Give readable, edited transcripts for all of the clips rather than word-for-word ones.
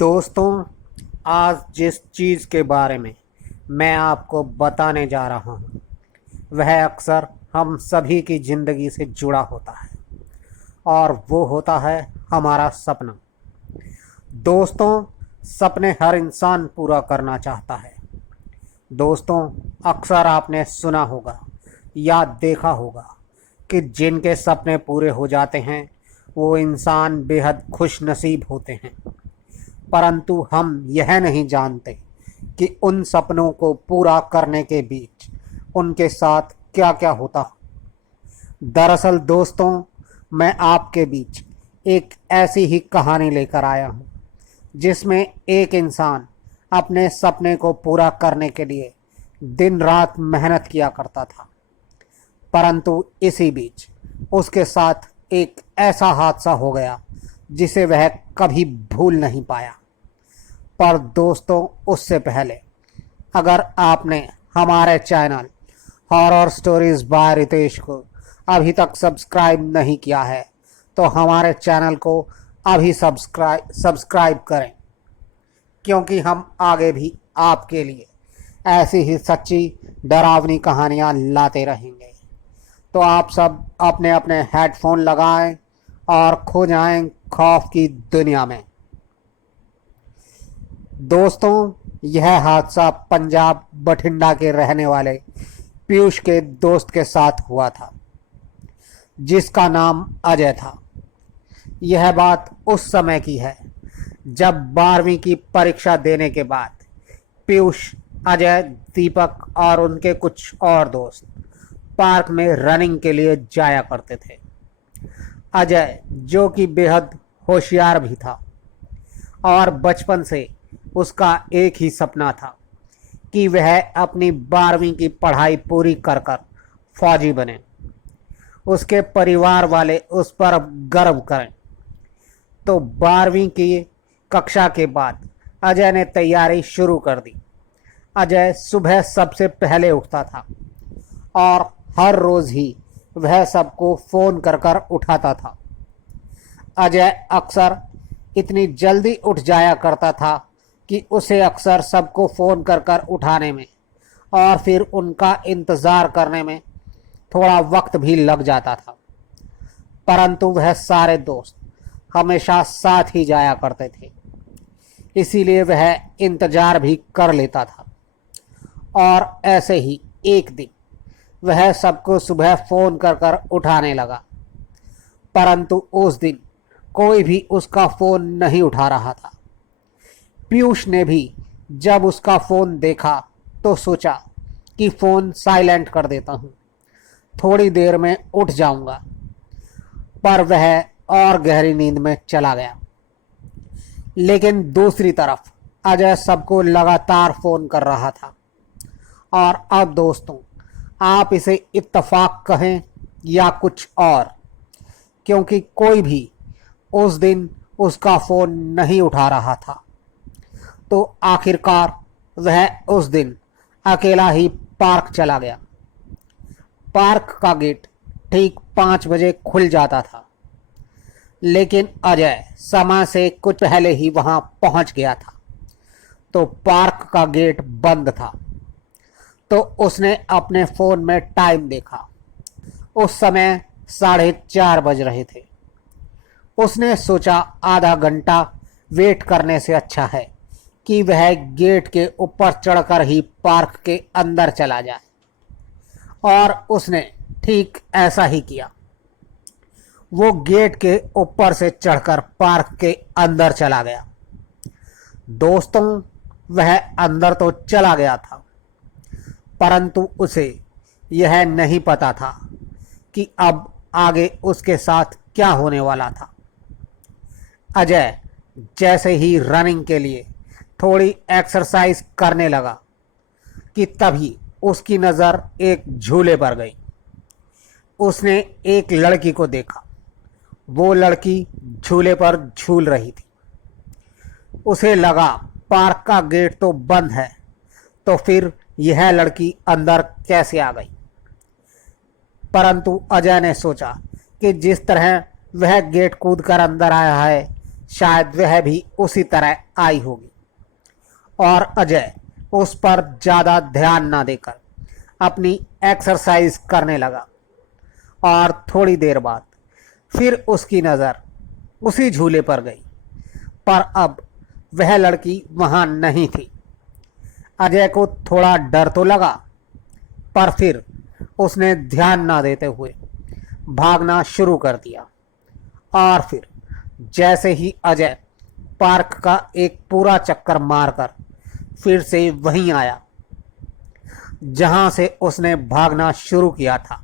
दोस्तों, आज जिस चीज़ के बारे में मैं आपको बताने जा रहा हूँ वह अक्सर हम सभी की ज़िंदगी से जुड़ा होता है और वो होता है हमारा सपना। दोस्तों, सपने हर इंसान पूरा करना चाहता है। दोस्तों, अक्सर आपने सुना होगा या देखा होगा कि जिनके सपने पूरे हो जाते हैं वो इंसान बेहद खुश नसीब होते हैं, परंतु हम यह नहीं जानते कि उन सपनों को पूरा करने के बीच उनके साथ क्या क्या होता। दरअसल दोस्तों, मैं आपके बीच एक ऐसी ही कहानी लेकर आया हूँ जिसमें एक इंसान अपने सपने को पूरा करने के लिए दिन रात मेहनत किया करता था, परंतु इसी बीच उसके साथ एक ऐसा हादसा हो गया जिसे वह कभी भूल नहीं पाया। पर दोस्तों, उससे पहले अगर आपने हमारे channel horror stories by Ritesh को अभी तक सब्सक्राइब नहीं किया है तो हमारे चैनल को अभी सब्सक्राइब करें, क्योंकि हम आगे भी आपके लिए ऐसी ही सच्ची डरावनी कहानियाँ लाते रहेंगे। तो आप सब अपने अपने हेडफोन लगाएं और खो जाएं खौफ की दुनिया में। दोस्तों, यह हादसा पंजाब बठिंडा के रहने वाले पीयूष के दोस्त के साथ हुआ था, जिसका नाम अजय था। यह बात उस समय की है जब 12वीं की परीक्षा देने के बाद पीयूष, अजय, दीपक और उनके कुछ और दोस्त पार्क में रनिंग के लिए जाया करते थे। अजय, जो कि बेहद होशियार भी था और बचपन से उसका एक ही सपना था कि वह अपनी 12वीं की पढ़ाई पूरी कर कर फौजी बने, उसके परिवार वाले उस पर गर्व करें। तो 12वीं की कक्षा के बाद अजय ने तैयारी शुरू कर दी। अजय सुबह सबसे पहले उठता था और हर रोज़ ही वह सबको फ़ोन कर कर उठाता था। अजय अक्सर इतनी जल्दी उठ जाया करता था कि उसे अक्सर सबको फ़ोन कर कर उठाने में और फिर उनका इंतज़ार करने में थोड़ा वक्त भी लग जाता था, परंतु वह सारे दोस्त हमेशा साथ ही जाया करते थे, इसीलिए वह इंतज़ार भी कर लेता था। और ऐसे ही एक दिन वह सबको सुबह फ़ोन कर कर उठाने लगा, परंतु उस दिन कोई भी उसका फ़ोन नहीं उठा रहा था। पीयूष ने भी जब उसका फ़ोन देखा तो सोचा कि फ़ोन साइलेंट कर देता हूँ, थोड़ी देर में उठ जाऊँगा, पर वह और गहरी नींद में चला गया। लेकिन दूसरी तरफ अजय सबको लगातार फ़ोन कर रहा था। और अब दोस्तों, आप इसे इत्तेफाक कहें या कुछ और, क्योंकि कोई भी उस दिन उसका फ़ोन नहीं उठा रहा था, तो आखिरकार वह उस दिन अकेला ही पार्क चला गया। पार्क का गेट ठीक 5 बजे खुल जाता था, लेकिन अजय समय से कुछ पहले ही वहां पहुंच गया था, तो पार्क का गेट बंद था। तो उसने अपने फ़ोन में टाइम देखा। उस समय 4:30 बज रहे थे। उसने सोचा आधा घंटा वेट करने से अच्छा है कि वह गेट के ऊपर चढ़कर ही पार्क के अंदर चला जाए, और उसने ठीक ऐसा ही किया। वो गेट के ऊपर से चढ़कर पार्क के अंदर चला गया। दोस्तों, वह अंदर तो चला गया था, परंतु उसे यह नहीं पता था कि अब आगे उसके साथ क्या होने वाला था। अजय जैसे ही रनिंग के लिए थोड़ी एक्सरसाइज करने लगा कि तभी उसकी नज़र एक झूले पर गई। उसने एक लड़की को देखा। वो लड़की झूले पर झूल रही थी। उसे लगा पार्क का गेट तो बंद है, तो फिर यह लड़की अंदर कैसे आ गई। परंतु अजय ने सोचा कि जिस तरह वह गेट कूद कर अंदर आया है, शायद वह भी उसी तरह आई होगी। और अजय उस पर ज़्यादा ध्यान ना देकर अपनी एक्सरसाइज करने लगा। और थोड़ी देर बाद फिर उसकी नज़र उसी झूले पर गई, पर अब वह लड़की वहाँ नहीं थी। अजय को थोड़ा डर तो लगा, पर फिर उसने ध्यान ना देते हुए भागना शुरू कर दिया। और फिर जैसे ही अजय पार्क का एक पूरा चक्कर मारकर फिर से वहीं आया जहां से उसने भागना शुरू किया था,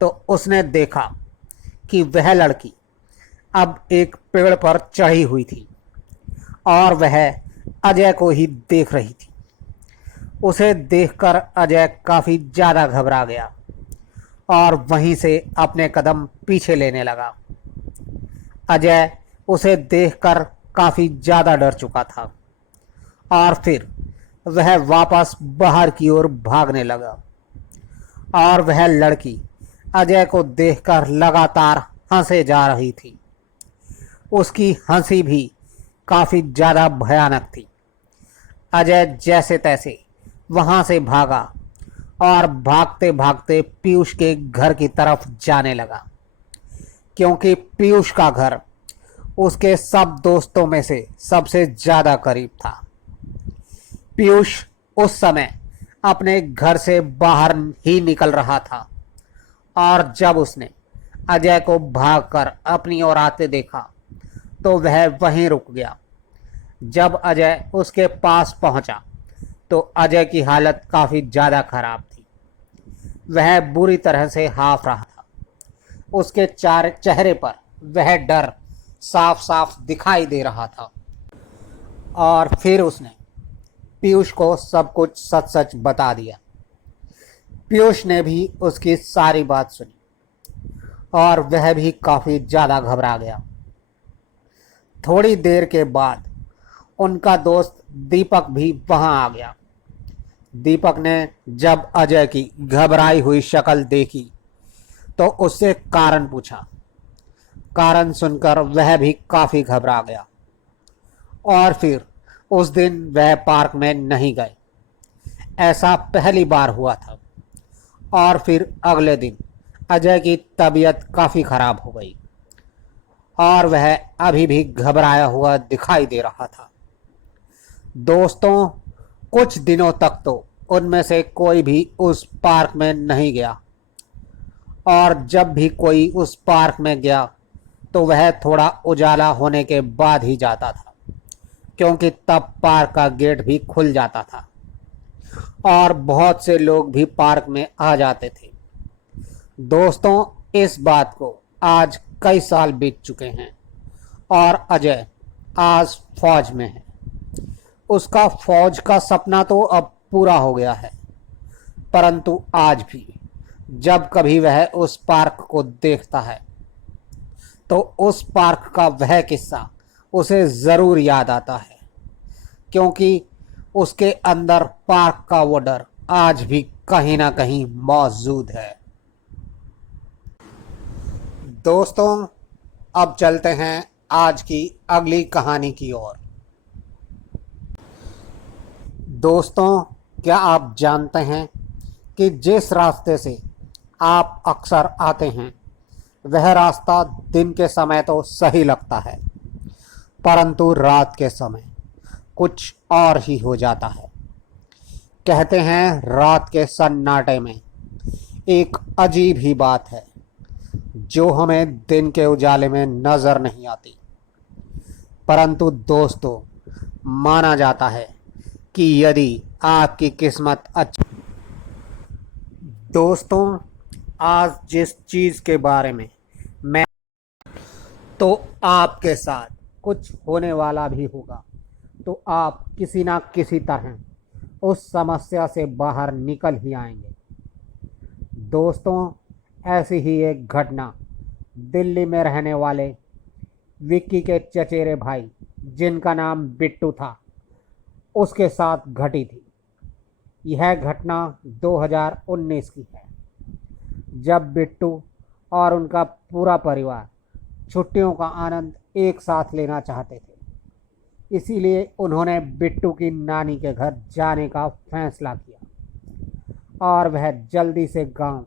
तो उसने देखा कि वह लड़की अब एक पेड़ पर चढ़ी हुई थी और वह अजय को ही देख रही थी। उसे देखकर अजय काफ़ी ज़्यादा घबरा गया और वहीं से अपने कदम पीछे लेने लगा। अजय उसे देखकर काफ़ी ज़्यादा डर चुका था और फिर वह वापस बाहर की ओर भागने लगा। और वह लड़की अजय को देखकर लगातार हंसे जा रही थी। उसकी हंसी भी काफ़ी ज़्यादा भयानक थी। अजय जैसे तैसे वहाँ से भागा और भागते भागते पीयूष के घर की तरफ जाने लगा, क्योंकि पीयूष का घर उसके सब दोस्तों में से सबसे ज़्यादा करीब था। पीयूष उस समय अपने घर से बाहर ही निकल रहा था और जब उसने अजय को भागकर अपनी ओर आते देखा तो वह वहीं रुक गया। जब अजय उसके पास पहुंचा तो अजय की हालत काफ़ी ज़्यादा खराब थी। वह बुरी तरह से हाफ रहा था। उसके चेहरे पर वह डर साफ साफ दिखाई दे रहा था। और फिर उसने पीयूष को सब कुछ सच सच बता दिया। पीयूष ने भी उसकी सारी बात सुनी और वह भी काफ़ी ज़्यादा घबरा गया। थोड़ी देर के बाद उनका दोस्त दीपक भी वहाँ आ गया। दीपक ने जब अजय की घबराई हुई शक्ल देखी तो उससे कारण पूछा। कारण सुनकर वह भी काफ़ी घबरा गया और फिर उस दिन वह पार्क में नहीं गए। ऐसा पहली बार हुआ था। और फिर अगले दिन अजय की तबीयत काफ़ी खराब हो गई और वह अभी भी घबराया हुआ दिखाई दे रहा था। दोस्तों, कुछ दिनों तक तो उनमें से कोई भी उस पार्क में नहीं गया और जब भी कोई उस पार्क में गया तो वह थोड़ा उजाला होने के बाद ही जाता था, क्योंकि तब पार्क का गेट भी खुल जाता था और बहुत से लोग भी पार्क में आ जाते थे। दोस्तों, इस बात को आज कई साल बीत चुके हैं और अजय आज फौज में है। उसका फौज का सपना तो अब पूरा हो गया है, परंतु आज भी जब कभी वह उस पार्क को देखता है तो उस पार्क का वह किस्सा उसे ज़रूर याद आता है, क्योंकि उसके अंदर पार्क का वो डर आज भी कहीं ना कहीं मौजूद है। दोस्तों, अब चलते हैं आज की अगली कहानी की ओर। दोस्तों, क्या आप जानते हैं कि जिस रास्ते से आप अक्सर आते हैं वह रास्ता दिन के समय तो सही लगता है, परंतु रात के समय कुछ और ही हो जाता है। कहते हैं रात के सन्नाटे में एक अजीब ही बात है जो हमें दिन के उजाले में नज़र नहीं आती। परंतु दोस्तों, माना जाता है कि यदि आपकी किस्मत अच्छी। दोस्तों, आज जिस चीज़ के बारे में मैं तो आपके साथ कुछ होने वाला भी होगा, तो आप किसी ना किसी तरह उस समस्या से बाहर निकल ही आएंगे। दोस्तों, ऐसी ही एक घटना दिल्ली में रहने वाले विक्की के चचेरे भाई, जिनका नाम बिट्टू था, उसके साथ घटी थी। यह घटना 2019 की है, जब बिट्टू और उनका पूरा परिवार छुट्टियों का आनंद एक साथ लेना चाहते थे। इसीलिए उन्होंने बिट्टू की नानी के घर जाने का फैसला किया और वह जल्दी से गांव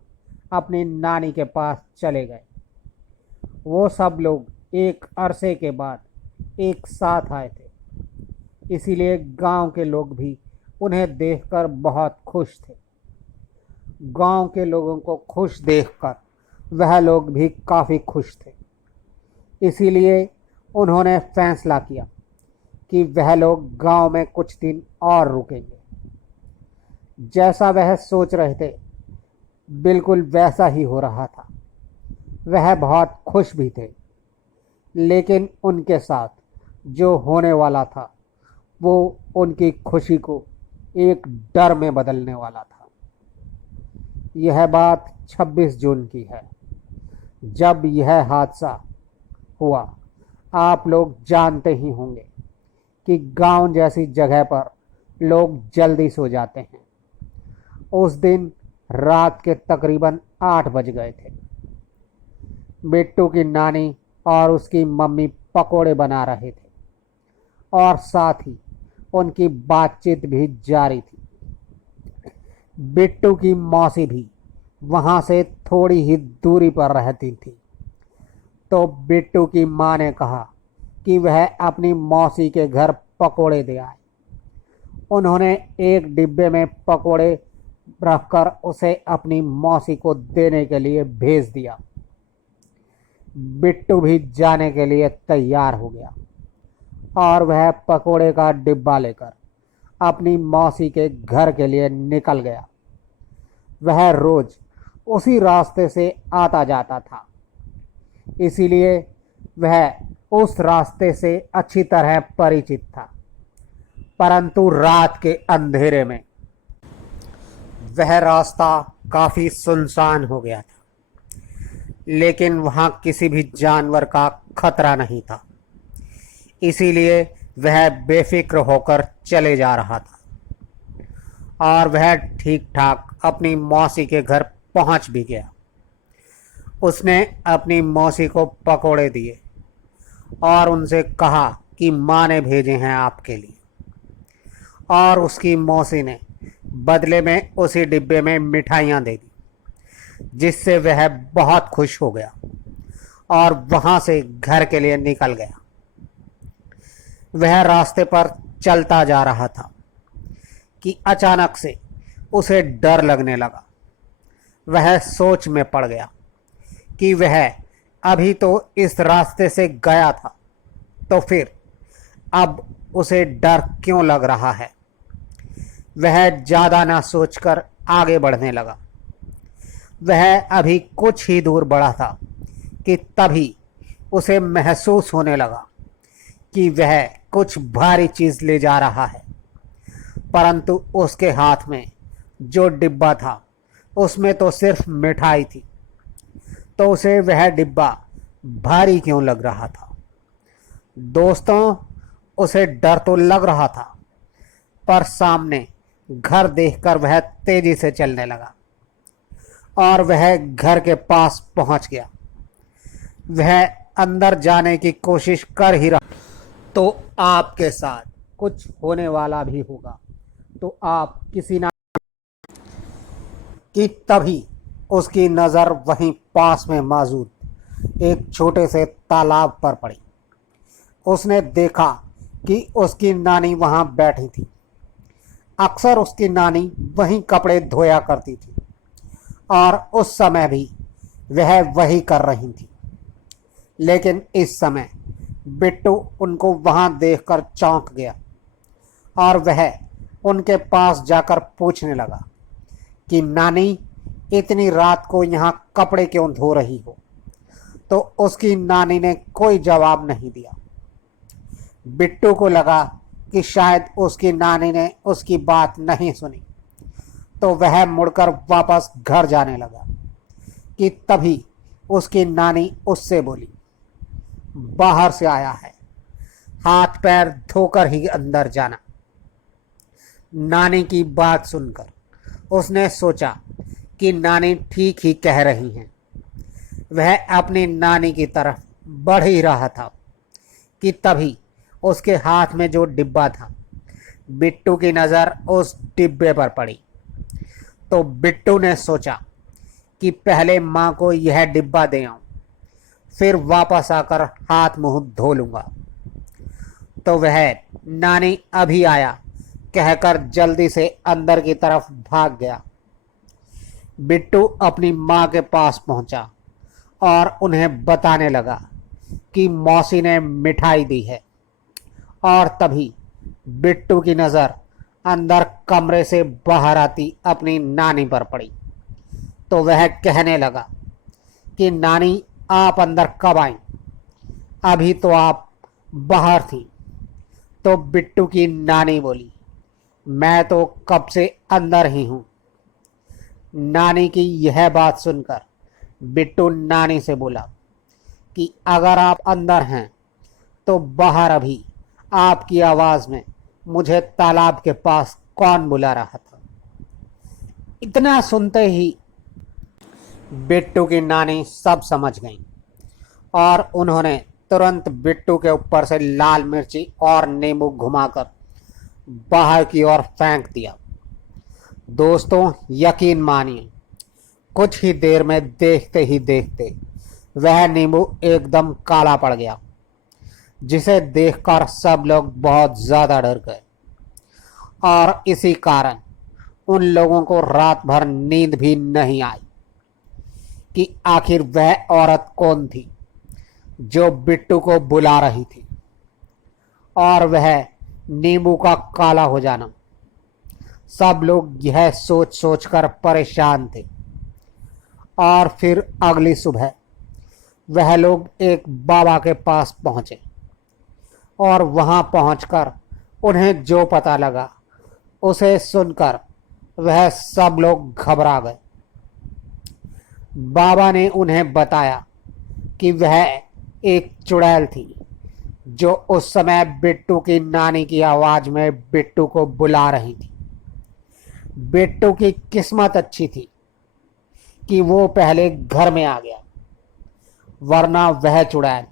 अपनी नानी के पास चले गए। वो सब लोग एक अरसे के बाद एक साथ आए थे, इसीलिए गांव के लोग भी उन्हें देखकर बहुत खुश थे। गांव के लोगों को खुश देखकर वह लोग भी काफ़ी खुश थे। इसीलिए उन्होंने फैसला किया कि वह लोग गांव में कुछ दिन और रुकेंगे। जैसा वह सोच रहे थे बिल्कुल वैसा ही हो रहा था। वह बहुत खुश भी थे, लेकिन उनके साथ जो होने वाला था वो उनकी खुशी को एक डर में बदलने वाला था। यह बात 26 जून की है जब यह हादसा हुआ। आप लोग जानते ही होंगे कि गांव जैसी जगह पर लोग जल्दी सो जाते हैं। उस दिन रात के तकरीबन 8 बज गए थे। बिट्टू की नानी और उसकी मम्मी पकोड़े बना रहे थे और साथ ही उनकी बातचीत भी जारी थी। बिट्टू की मौसी भी वहाँ से थोड़ी ही दूरी पर रहती थी। तो बिट्टू की माँ ने कहा कि वह अपनी मौसी के घर पकोड़े दे आए। उन्होंने एक डिब्बे में पकोड़े रखकर उसे अपनी मौसी को देने के लिए भेज दिया। बिट्टू भी जाने के लिए तैयार हो गया और वह पकोड़े का डिब्बा लेकर अपनी मौसी के घर के लिए निकल गया। वह रोज उसी रास्ते से आता जाता था, इसीलिए वह उस रास्ते से अच्छी तरह परिचित था। परंतु रात के अंधेरे में वह रास्ता काफ़ी सुनसान हो गया था, लेकिन वहाँ किसी भी जानवर का खतरा नहीं था। इसीलिए वह बेफिक्र होकर चले जा रहा था और वह ठीक ठाक अपनी मौसी के घर पहुँच भी गया। उसने अपनी मौसी को पकोड़े दिए और उनसे कहा कि माँ ने भेजे हैं आपके लिए। और उसकी मौसी ने बदले में उसी डिब्बे में मिठाइयाँ दे दी, जिससे वह बहुत खुश हो गया और वहाँ से घर के लिए निकल गया। वह रास्ते पर चलता जा रहा था कि अचानक से उसे डर लगने लगा। वह सोच में पड़ गया कि वह अभी तो इस रास्ते से गया था, तो फिर अब उसे डर क्यों लग रहा है। वह ज़्यादा ना सोचकर आगे बढ़ने लगा। वह अभी कुछ ही दूर बढ़ा था कि तभी उसे महसूस होने लगा कि वह कुछ भारी चीज़ ले जा रहा है। परंतु उसके हाथ में जो डिब्बा था उसमें तो सिर्फ मिठाई थी, तो उसे वह डिब्बा भारी क्यों लग रहा था। दोस्तों, उसे डर तो लग रहा था, पर सामने घर देखकर वह तेजी से चलने लगा और वह घर के पास पहुंच गया। वह अंदर जाने की कोशिश कर ही रहा, तो आपके साथ कुछ होने वाला भी होगा, तो आप किसी ना कि तभी उसकी नज़र वहीं पास में मौजूद एक छोटे से तालाब पर पड़ी। उसने देखा कि उसकी नानी वहाँ बैठी थी। अक्सर उसकी नानी वहीं कपड़े धोया करती थी और उस समय भी वह वही कर रही थी। लेकिन इस समय बिट्टू उनको वहाँ देखकर चौंक गया और वह उनके पास जाकर पूछने लगा कि नानी, इतनी रात को यहाँ कपड़े क्यों धो रही हो। तो उसकी नानी ने कोई जवाब नहीं दिया। बिट्टू को लगा कि शायद उसकी नानी ने उसकी बात नहीं सुनी, तो वह मुड़कर वापस घर जाने लगा कि तभी उसकी नानी उससे बोली, बाहर से आया है, हाथ पैर धोकर ही अंदर जाना। नानी की बात सुनकर उसने सोचा कि नानी ठीक ही कह रही हैं। वह अपनी नानी की तरफ बढ़ ही रहा था कि तभी उसके हाथ में जो डिब्बा था, बिट्टू की नज़र उस डिब्बे पर पड़ी। तो बिट्टू ने सोचा कि पहले माँ को यह डिब्बा दे आऊं, फिर वापस आकर हाथ मुंह धो लूंगा। तो वह नानी अभी आया कहकर जल्दी से अंदर की तरफ भाग गया। बिट्टू अपनी माँ के पास पहुंचा और उन्हें बताने लगा कि मौसी ने मिठाई दी है। और तभी बिट्टू की नज़र अंदर कमरे से बाहर आती अपनी नानी पर पड़ी। तो वह कहने लगा कि नानी, आप अंदर कब आई? अभी तो आप बाहर थी। तो बिट्टू की नानी बोली, मैं तो कब से अंदर ही हूँ। नानी की यह बात सुनकर बिट्टू नानी से बोला कि अगर आप अंदर हैं तो बाहर अभी आपकी आवाज़ में मुझे तालाब के पास कौन बुला रहा था। इतना सुनते ही बिट्टू की नानी सब समझ गई और उन्होंने तुरंत बिट्टू के ऊपर से लाल मिर्ची और नींबू घुमाकर बाहर की ओर फेंक दिया। दोस्तों, यकीन मानिए, कुछ ही देर में देखते ही देखते वह नींबू एकदम काला पड़ गया, जिसे देखकर सब लोग बहुत ज़्यादा डर गए। और इसी कारण उन लोगों को रात भर नींद भी नहीं आई कि आखिर वह औरत कौन थी जो बिट्टू को बुला रही थी, और वह नींबू का काला हो जाना। सब लोग यह सोच सोच कर परेशान थे। और फिर अगली सुबह वह लोग एक बाबा के पास पहुंचे और वहां पहुंचकर उन्हें जो पता लगा उसे सुनकर वह सब लोग घबरा गए। बाबा ने उन्हें बताया कि वह एक चुड़ैल थी जो उस समय बिट्टू की नानी की आवाज़ में बिट्टू को बुला रही थी। बिट्टू की किस्मत अच्छी थी कि वो पहले घर में आ गया, वरना वह चुड़ैल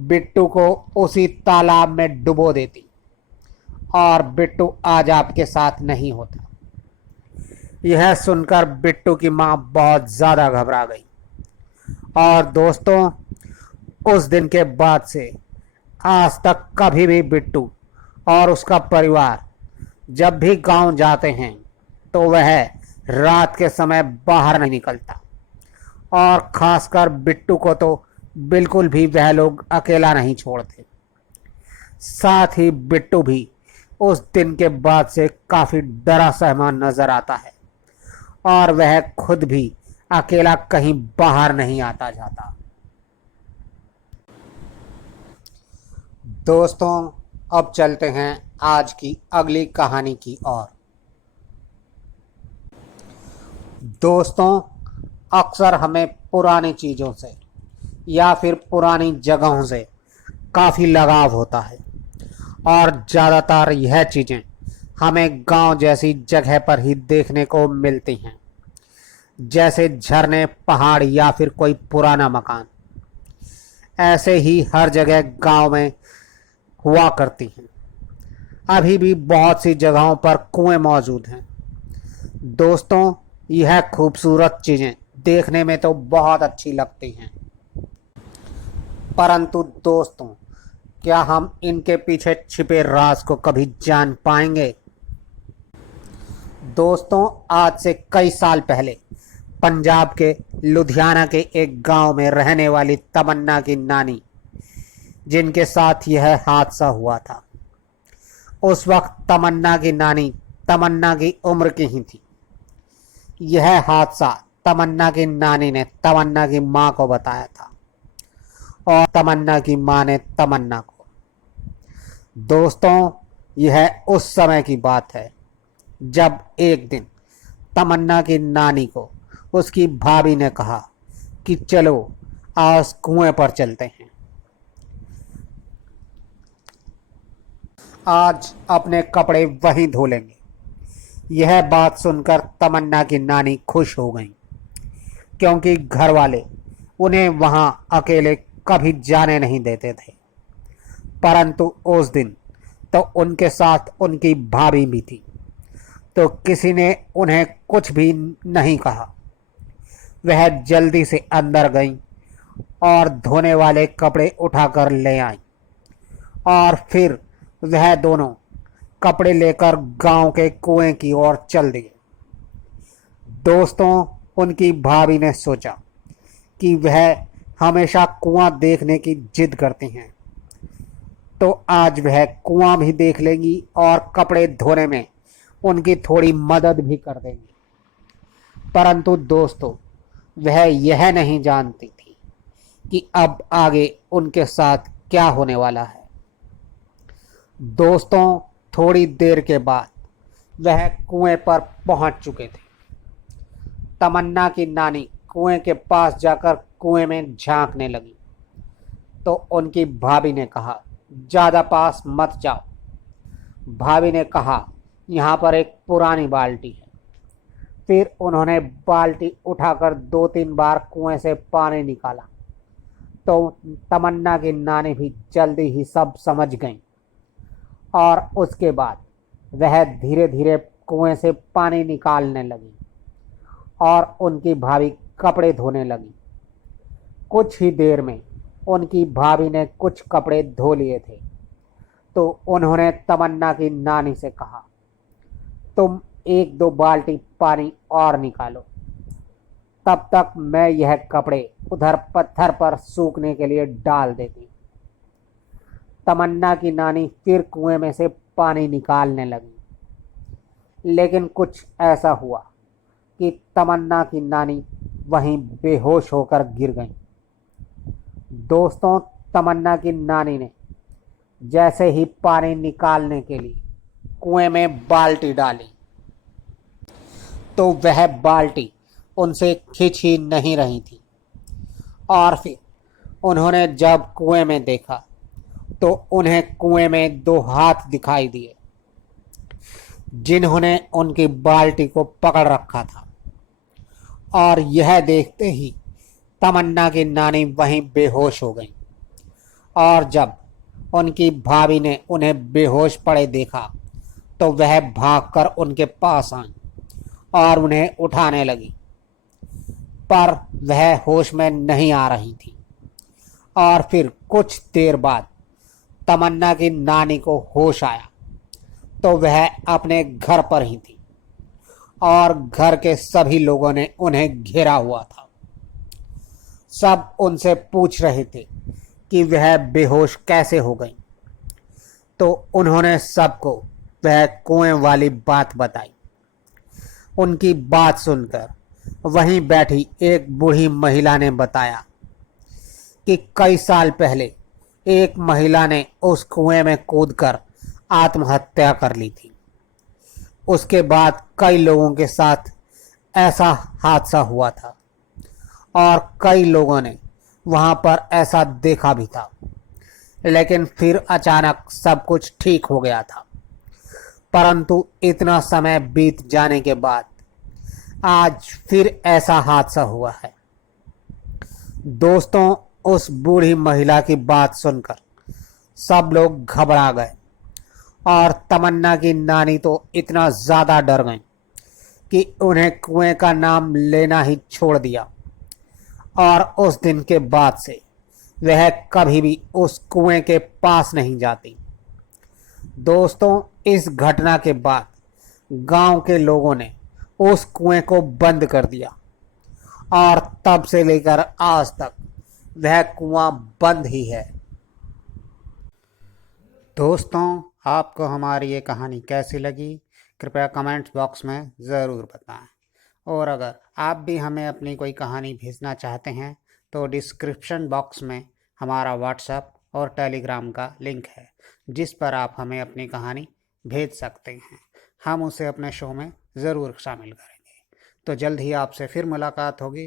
बिट्टू को उसी तालाब में डुबो देती और बिट्टू आज आपके साथ नहीं होता। यह सुनकर बिट्टू की माँ बहुत ज़्यादा घबरा गई। और दोस्तों, उस दिन के बाद से आज तक कभी भी बिट्टू और उसका परिवार जब भी गांव जाते हैं तो वह रात के समय बाहर नहीं निकलता। और ख़ासकर बिट्टू को तो बिल्कुल भी वह लोग अकेला नहीं छोड़ते। साथ ही बिट्टू भी उस दिन के बाद से काफ़ी डरा सहमा नज़र आता है और वह खुद भी अकेला कहीं बाहर नहीं आता जाता। दोस्तों, अब चलते हैं आज की अगली कहानी की ओर। दोस्तों, अक्सर हमें पुरानी चीज़ों से या फिर पुरानी जगहों से काफ़ी लगाव होता है और ज़्यादातर यह चीज़ें हमें गांव जैसी जगह पर ही देखने को मिलती हैं, जैसे झरने, पहाड़ या फिर कोई पुराना मकान। ऐसे ही हर जगह गांव में हुआ करती हैं। अभी भी बहुत सी जगहों पर कुएं मौजूद हैं। दोस्तों, यह खूबसूरत चीज़ें देखने में तो बहुत अच्छी लगती हैं, परंतु दोस्तों, क्या हम इनके पीछे छिपे राज को कभी जान पाएंगे? दोस्तों, आज से कई साल पहले पंजाब के लुधियाना के एक गांव में रहने वाली तमन्ना की नानी, जिनके साथ यह हादसा हुआ था, उस वक्त तमन्ना की नानी तमन्ना की उम्र की ही थी। यह हादसा तमन्ना की नानी ने तमन्ना की माँ को बताया था और तमन्ना की माँ ने तमन्ना को। दोस्तों, यह उस समय की बात है जब एक दिन तमन्ना की नानी को उसकी भाभी ने कहा कि चलो आज कुएं पर चलते हैं, आज अपने कपड़े वहीं धो लेंगे। यह बात सुनकर तमन्ना की नानी खुश हो गई, क्योंकि घर वाले उन्हें वहां अकेले कभी जाने नहीं देते थे। परंतु उस दिन तो उनके साथ उनकी भाभी भी थी, तो किसी ने उन्हें कुछ भी नहीं कहा। वह जल्दी से अंदर गई और धोने वाले कपड़े उठाकर ले आई और फिर वह दोनों कपड़े लेकर गांव के कुएं की ओर चल दिए। दोस्तों, उनकी भाभी ने सोचा कि वह हमेशा कुआं देखने की जिद करती हैं, तो आज वह कुआं भी देख लेंगी और कपड़े धोने में उनकी थोड़ी मदद भी कर देंगी। परंतु दोस्तों, वह यह नहीं जानती थी कि अब आगे उनके साथ क्या होने वाला है। दोस्तों, थोड़ी देर के बाद वह कुएं पर पहुंच चुके थे। तमन्ना की नानी कुएं के पास जाकर कुएं में झांकने लगी, तो उनकी भाभी ने कहा, ज़्यादा पास मत जाओ। भाभी ने कहा, यहाँ पर एक पुरानी बाल्टी है। फिर उन्होंने बाल्टी उठाकर 2-3 बार कुएं से पानी निकाला, तो तमन्ना की नानी भी जल्दी ही सब समझ गईं और उसके बाद वह धीरे धीरे कुएं से पानी निकालने लगी और उनकी भाभी कपड़े धोने लगी। कुछ ही देर में उनकी भाभी ने कुछ कपड़े धो लिए थे, तो उन्होंने तमन्ना की नानी से कहा, तुम 1-2 बाल्टी पानी और निकालो, तब तक मैं यह कपड़े उधर पत्थर पर सूखने के लिए डाल देती। तमन्ना की नानी फिर कुएं में से पानी निकालने लगी, लेकिन कुछ ऐसा हुआ कि तमन्ना की नानी वहीं बेहोश होकर गिर गईं। दोस्तों, तमन्ना की नानी ने जैसे ही पानी निकालने के लिए कुएं में बाल्टी डाली, तो वह बाल्टी उनसे खिंच ही नहीं रही थी और फिर उन्होंने जब कुएं में देखा तो उन्हें कुएं में 2 हाथ दिखाई दिए, जिन्होंने उनकी बाल्टी को पकड़ रखा था। और यह देखते ही तमन्ना की नानी वहीं बेहोश हो गई और जब उनकी भाभी ने उन्हें बेहोश पड़े देखा तो वह भागकर उनके पास आई और उन्हें उठाने लगी, पर वह होश में नहीं आ रही थी। और फिर कुछ देर बाद तमन्ना की नानी को होश आया, तो वह अपने घर पर ही थी और घर के सभी लोगों ने उन्हें घेरा हुआ था। सब उनसे पूछ रहे थे कि वह बेहोश कैसे हो गई, तो उन्होंने सबको वह कुएं वाली बात बताई। उनकी बात सुनकर वहीं बैठी एक बूढ़ी महिला ने बताया कि कई साल पहले एक महिला ने उस कुएं में कूदकर आत्महत्या कर ली थी। उसके बाद कई लोगों के साथ ऐसा हादसा हुआ था और कई लोगों ने वहां पर ऐसा देखा भी था, लेकिन फिर अचानक सब कुछ ठीक हो गया था। परंतु इतना समय बीत जाने के बाद आज फिर ऐसा हादसा हुआ है। दोस्तों, उस बूढ़ी महिला की बात सुनकर सब लोग घबरा गए और तमन्ना की नानी तो इतना ज़्यादा डर गई कि उन्हें कुएं का नाम लेना ही छोड़ दिया और उस दिन के बाद से वह कभी भी उस कुएं के पास नहीं जाती। दोस्तों, इस घटना के बाद गांव के लोगों ने उस कुएं को बंद कर दिया और तब से लेकर आज तक वह कुआं बंद ही है। दोस्तों, आपको हमारी ये कहानी कैसी लगी, कृपया कमेंट बॉक्स में ज़रूर बताएं। और अगर आप भी हमें अपनी कोई कहानी भेजना चाहते हैं तो डिस्क्रिप्शन बॉक्स में हमारा व्हाट्सएप और टेलीग्राम का लिंक है, जिस पर आप हमें अपनी कहानी भेज सकते हैं। हम उसे अपने शो में ज़रूर शामिल करेंगे। तो जल्द ही आपसे फिर मुलाकात होगी।